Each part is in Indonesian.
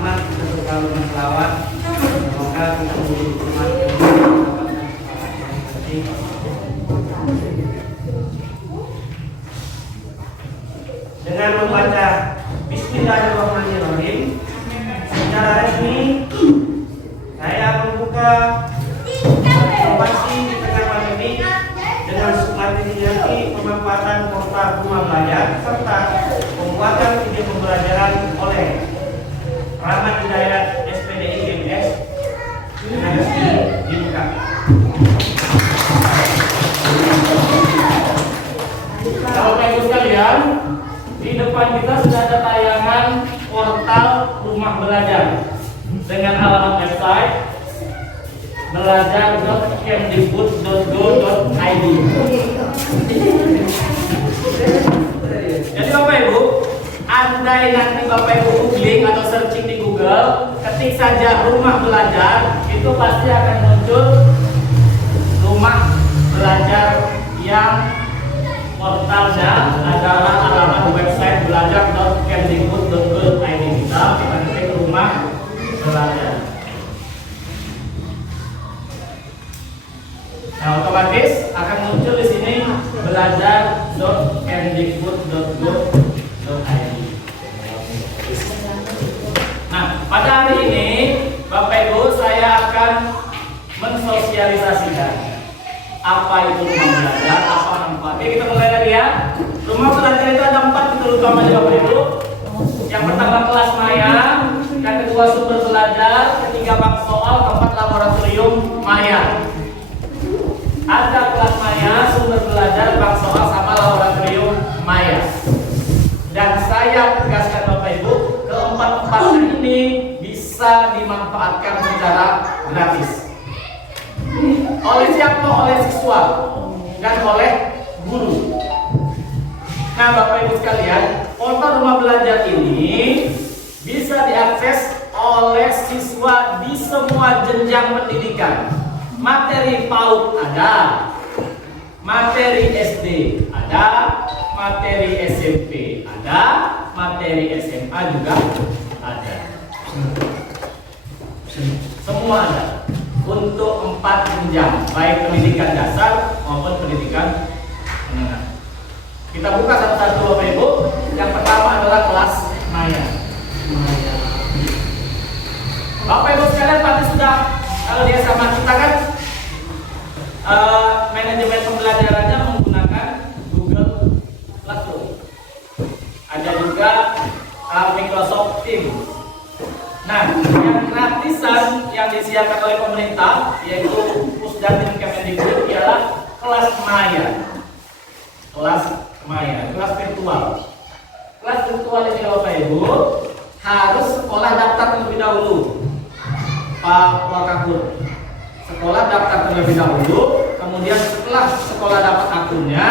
Muhammad kita berkali selawat. Semoga kita menjadi umat yang mendapatkan syafaat yang penting. Dengan membaca Bismillahirrahmanirrahim secara resmi saya membuka inovasi di tengah pandemi dengan materi pemanfaatan portal rumah belajar serta pembuatan video pembelajaran oleh Rahmat Hidayat SPDI GMS dengan resmi dibuka. Bapak Ibu sekalian, di depan kita sudah ada tayangan portal rumah belajar dengan alamat website belajar.kemdikbud.go.id. Jadi Bapak Ibu, andai nanti Bapak Ibu googling atau searching di Google, ketik saja rumah belajar, itu pasti akan muncul rumah belajar yang portalnya adalah alamat website belajar.kemdikbud.go.id. Kita ketik rumah belajar. Nah, otomatis akan muncul di sini belajar.kemdikbud.go.id. Nah, pada hari ini Bapak Ibu saya akan mensosialisasikan apa itu rumah belajar, apa manfaatnya. Kita mulai lagi ya. Rumah belajar itu ada 4 fitur utamanya Bapak Ibu. Yang pertama kelas maya, yang kedua sumber belajar, ketiga bank soal, keempat laboratorium maya. Ada kelas maya, sumber belajar, bank soal, sama laboratorium maya. Dan saya tegaskan Bapak Ibu, keempat-empatnya ini bisa dimanfaatkan secara gratis. Oleh siapa? Oleh siswa dan oleh guru. Nah Bapak Ibu sekalian, portal rumah belajar ini bisa diakses oleh siswa di semua jenjang pendidikan. Materi PAUD ada, materi SD ada, materi SMP ada, materi SMA juga ada. Semua ada untuk 4 jenjang, baik pendidikan dasar maupun pendidikan menengah. Kita buka satu-satu Bapak Ibu. Yang pertama adalah kelas maya. Bapak Ibu sekalian pasti sudah, kalau dia sama kita kan manajemen pembelajarannya menggunakan Google Classroom. Ada juga Microsoft Teams. Nah, yang gratisan yang disiapkan oleh pemerintah yaitu Pusdatin Kemendikbud ialah kelas maya. Kelas maya, kelas virtual. Kelas virtual ini Bapak Ibu harus sekolah daftar terlebih dahulu. Pak Wakakur. Sekolah daftar terlebih dahulu, kemudian setelah sekolah dapat akunnya,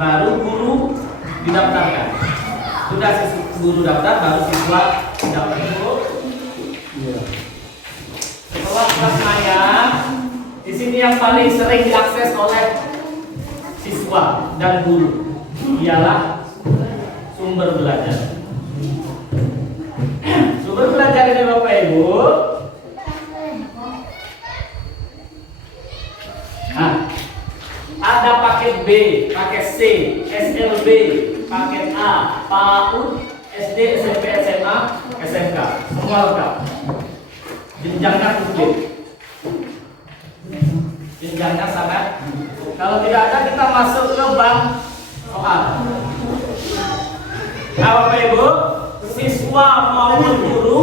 baru guru didaftarkan. Sudah guru daftar, baru siswa daftar. Setelah kelas maya, di sini yang paling sering diakses oleh siswa dan guru ialah sumber belajar. Sumber belajar ini Bapak Ibu, nah, ada paket B, paket C, SLB, paket A, PAUD, SD, SMP, SMA, SMK, semua lengkap. Jenjangnya komplit. Jenjangnya sangat. Kalau tidak ada, kita masuk ke bank soal. Nah, Bapak Ibu, siswa maupun guru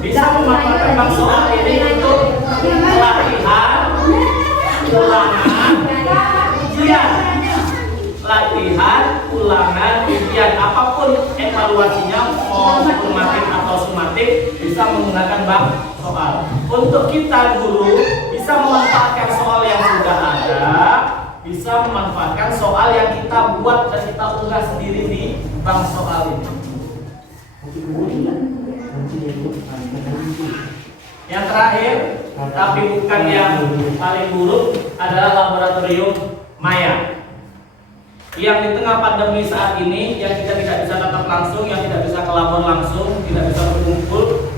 bisa memanfaatkan bank soal ini untuk pelatihan, ulangan, ujian, latihan, ulangan, ujian, apapun evaluasinya mau formatif atau sumatif bisa menggunakan bank soal. Untuk kita guru bisa memanfaatkan soal yang sudah ada, bisa memanfaatkan soal yang kita buat dan kita unggah sendiri di bank soal ini. Yang terakhir, tapi bukan yang paling buruk, adalah laboratorium maya. Yang di tengah pandemi saat ini, yang kita tidak bisa tatap langsung, yang tidak bisa kelabor langsung, tidak bisa berkumpul,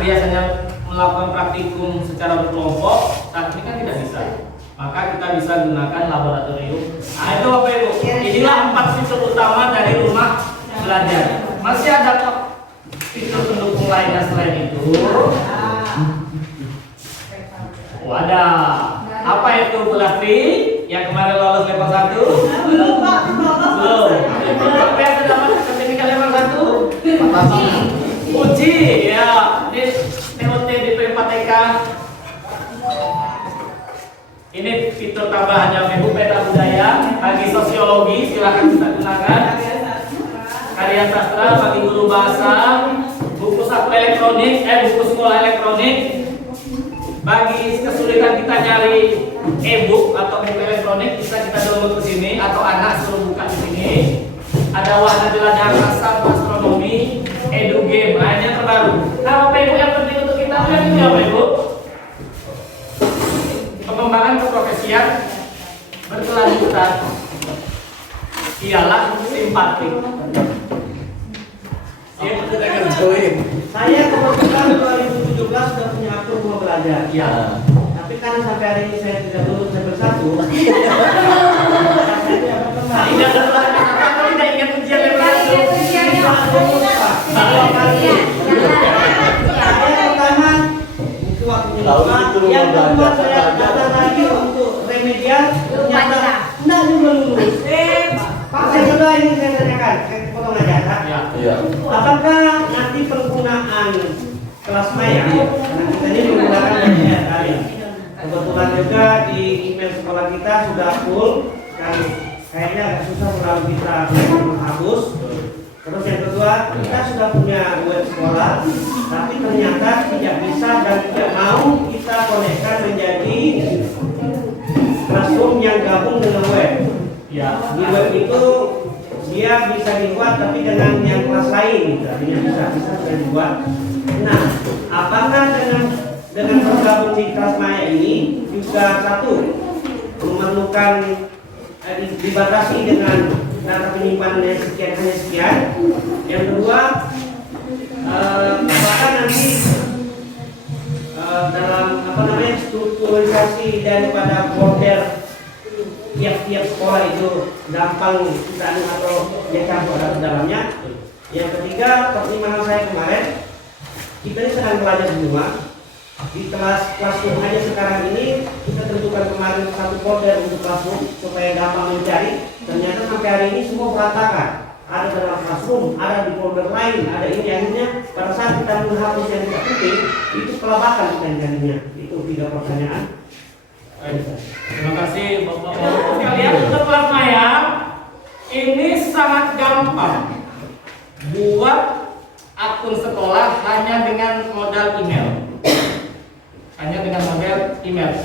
biasanya melakukan praktikum secara berkelompok, saat ini kan tidak bisa. Maka kita bisa gunakan laboratorium. Nah itu Bapak Ibu, inilah 4 fitur utama dari rumah belajar. Masih ada fitur pendukung lainnya selain itu? Ada. Apa itu Bu Lastri? Yang kemarin lolos level 1? Belum Pak, Belum. Apa yang sudah masuk sertifikat level 1? Uji ya. Ini TOT DP4TK. Ini fitur tambahannya Ibu, peta budaya. Bagi sosiologi silahkan kita gunakan. Karya sastra bagi guru bahasa. Buku saku elektronik, buku sekolah elektronik. Bagi kesulitan kita nyari e-book atau buku elektronik, bisa kita download ke sini atau anak suruh buka di sini. Ada wahana jelajah rasa astronomi, edu game, lainnya terbaru. Nah, Bapak Ibu yang penting untuk kita lihat ini Bapak Ibu. Pengembangan keprofesian berkelanjutan ialah simpatik. Saya kebetulan 2017 sudah punya akun rumah belajar. Ya. Tapi karena sampai hari ini saya tidak lulus level 1. Tidak ingat ujian level 1. Saya pertama itu waktunya lupa. Yang kedua saya datang lagi untuk remedial. Ternyata tidak juga lulus. Pak, yang kedua ini saya tanyakan, saya potong aja. Ya. Apakah nanti penggunaan kelas maya, karena kita ini menggunakan media kali. Kebetulan juga di email sekolah kita sudah full dan kayaknya agak susah selalu kita menghapus. Terus yang kedua, kita sudah punya web sekolah, tapi ternyata tidak bisa dan tidak mau kita konekkan menjadi classroom yang gabung dengan web. Ya. Di web itu dia bisa dibuat tapi dengan yang kelas lain, gitu. Artinya bisa dibuat. Nah, apakah dengan bergabung di kelas maya ini juga satu memerlukan dibatasi dengan data penyimpanan yang sekian hanya sekian. Yang kedua, apakah nanti dalam strukturisasi daripada folder tiap-tiap sekolah itu gampang kita atau dia campur dalam dalamnya. Yang ketiga, pertimbangan saya kemarin, kita ini sedang belajar di rumah. Di classroom aja sekarang ini kita tentukan kemarin satu folder untuk classroom supaya gampang mencari. Ternyata sampai hari ini semua berantakan. Ada dalam classroom, ada di folder lain, ada ini akhirnya pada saat kita menghapus yang tidak penting itu kelabakan kita jadinya. Itu 3 pertanyaan. Terima kasih Bapak-Bapak sekalian. Untuk kelas maya ini sangat gampang. Buat akun sekolah hanya dengan modal email.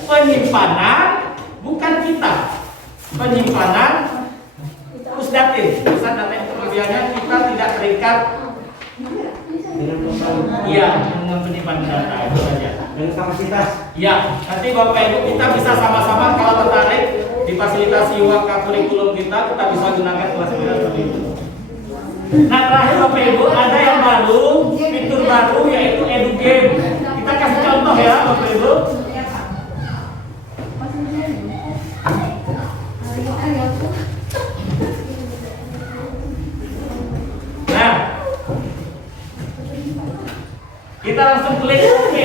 Penyimpanan bukan kita. Penyimpanan Pusdatin, pusat data informasinya kita tidak terikat dengan penyimpanan data itu saja. Dengan kapasitas. Ya, nanti Bapak Ibu kita bisa sama-sama kalau tertarik difasilitasi kurikulum kita bisa gunakan kelas seminar seperti itu. Nah terakhir Bapak Ibu ada yang baru, fitur baru yaitu edu game. Kita kasih contoh ya Bapak Ibu. Nah, kita langsung klik OK.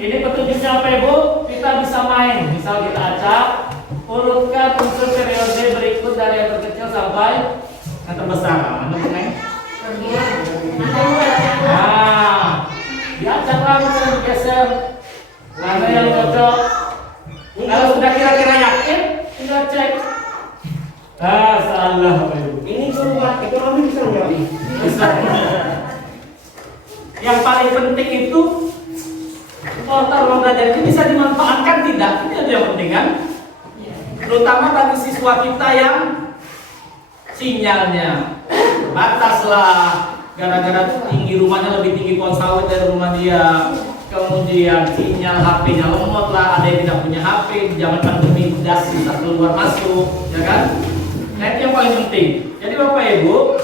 Ini petunjuknya Bapak Ibu, kita bisa main. Misal kita acak, urutkan unsur periode berikut dari yang terkecil sampai yang terbesar. Mana Neng? Nah, diacak langsung digeser. Mana yang cocok? Kalau sudah kira-kira yakin, tinggal cek. Salah Bapak Ibu. Ini guru ekonomi bisa nggak? Bisa. Yang paling penting itu portal ruang belajar ini bisa dimanfaatkan tidak? Ini ada yang penting kan? Terutama bagi siswa kita yang sinyalnya batas lah, gara-gara tinggi rumahnya lebih tinggi pohon sawit dari rumah dia, kemudian sinyal HP-nya lemot lah, ada yang tidak punya HP, zaman pandemi das bisa keluar masuk, ya kan? Nah itu yang paling penting. Jadi Bapak Ibu,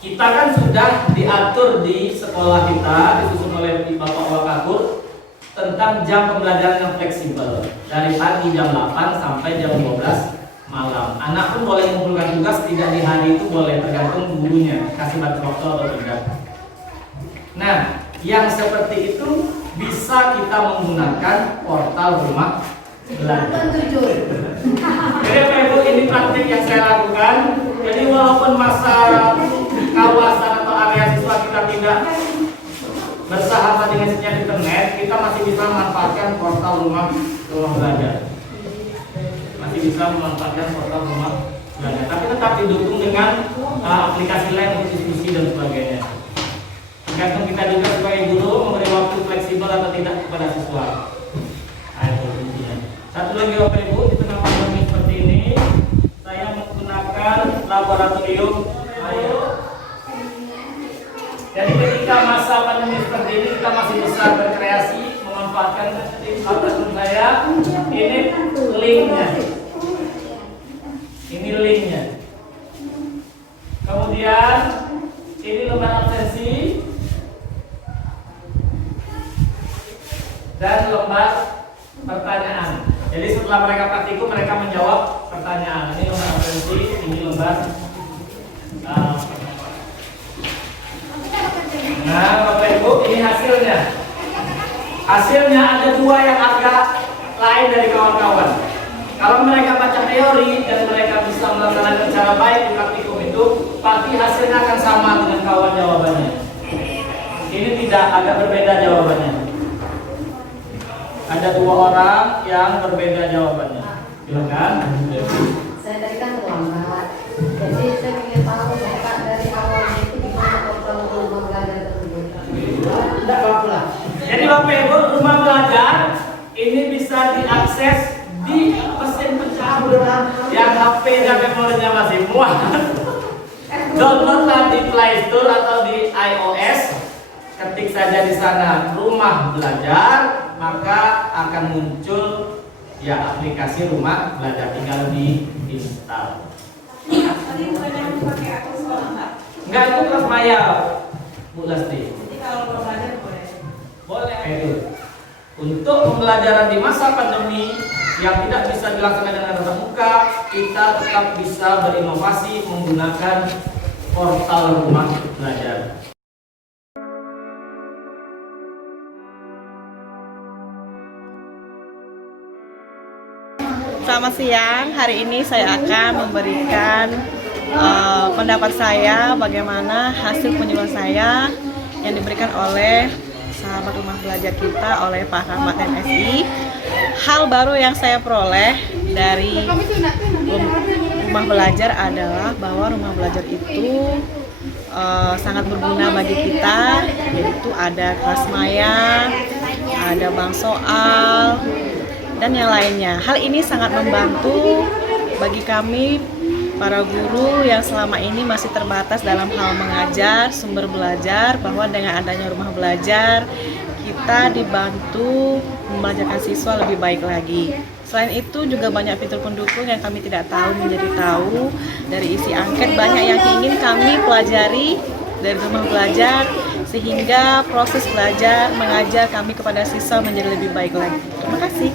kita kan sudah diatur di sekolah kita, disusun oleh Bapak Wakakur, tentang jam pembelajaran yang fleksibel dari pagi jam 8 sampai jam 12 malam. Anak pun boleh mengumpulkan tugas, tidak di hari itu boleh, tergantung gurunya kasih batas waktu atau tidak. Nah, yang seperti itu bisa kita menggunakan portal rumah belajar. Jadi Bapak Ibu, ini praktik yang saya lakukan. Jadi walaupun masa kawasan atau area siswa kita tidak bersahabat dengan sinyal internet, kita masih bisa memanfaatkan portal rumah belajar. Masih bisa memanfaatkan portal rumah belajar. Tapi tetap didukung dengan aplikasi lain untuk diskusi dan sebagainya. Tergantung kita juga sebagai guru memberi waktu fleksibel atau tidak kepada siswa. Nah, itu intinya. Satu lagi Bapak Ibu, di tengah pandemi seperti ini, saya menggunakan laboratorium. Ayo. Jadi ketika masa pandemi seperti ini kita masih bisa berkreasi, memanfaatkan laboratorium saya. Ini linknya. Ini linknya. Kemudian ini lembar absensi dan lembar pertanyaan. Jadi setelah mereka praktikum, mereka menjawab pertanyaan. Ini lembar absensi, ini lembar. Nah, Bapak Ibu, ini hasilnya. Hasilnya ada dua yang agak lain dari kawan-kawan. Kalau mereka baca teori dan mereka bisa melaksanakan secara baik di praktikum itu, pasti hasilnya akan sama dengan kawan jawabannya. Ini tidak, agak berbeda jawabannya. Ada dua orang yang berbeda jawabannya. Silakan. Saya tadi kan terlambat, jadi saya ingin tahu Bapak dari awalnya itu gimana portal rumah belajar tersebut. Tidak apa-apa lah. Jadi Bapak Ibu, rumah belajar ini bisa diakses di mesin pencari yang HP dan memorinya masih muat. Downloadlah di Play Store atau di iOS. Ketik saja di sana rumah belajar, maka akan muncul ya aplikasi rumah belajar, tinggal diinstal. Tadi bukannya pakai akun sekolah Mbak? Enggak, itu kelas maya, Bu Lasti. Jadi kalau mau belajar boleh? Boleh itu. Untuk pembelajaran di masa pandemi yang tidak bisa dilaksanakan dengan tatap muka, kita tetap bisa berinovasi menggunakan portal rumah belajar. Selamat siang, hari ini saya akan memberikan pendapat saya bagaimana hasil penyuluhan saya yang diberikan oleh sahabat rumah belajar kita, oleh Pak Rahmat MSI. Hal baru yang saya peroleh dari rumah belajar adalah bahwa rumah belajar itu sangat berguna bagi kita, yaitu ada kelas maya, ada bank soal, dan yang lainnya. Hal ini sangat membantu bagi kami para guru yang selama ini masih terbatas dalam hal mengajar, sumber belajar, bahwa dengan adanya rumah belajar kita dibantu membelajarkan siswa lebih baik lagi. Selain itu juga banyak fitur pendukung yang kami tidak tahu menjadi tahu. Dari isi angket banyak yang ingin kami pelajari dari rumah belajar, sehingga proses belajar mengajar kami kepada siswa menjadi lebih baik lagi. Terima kasih.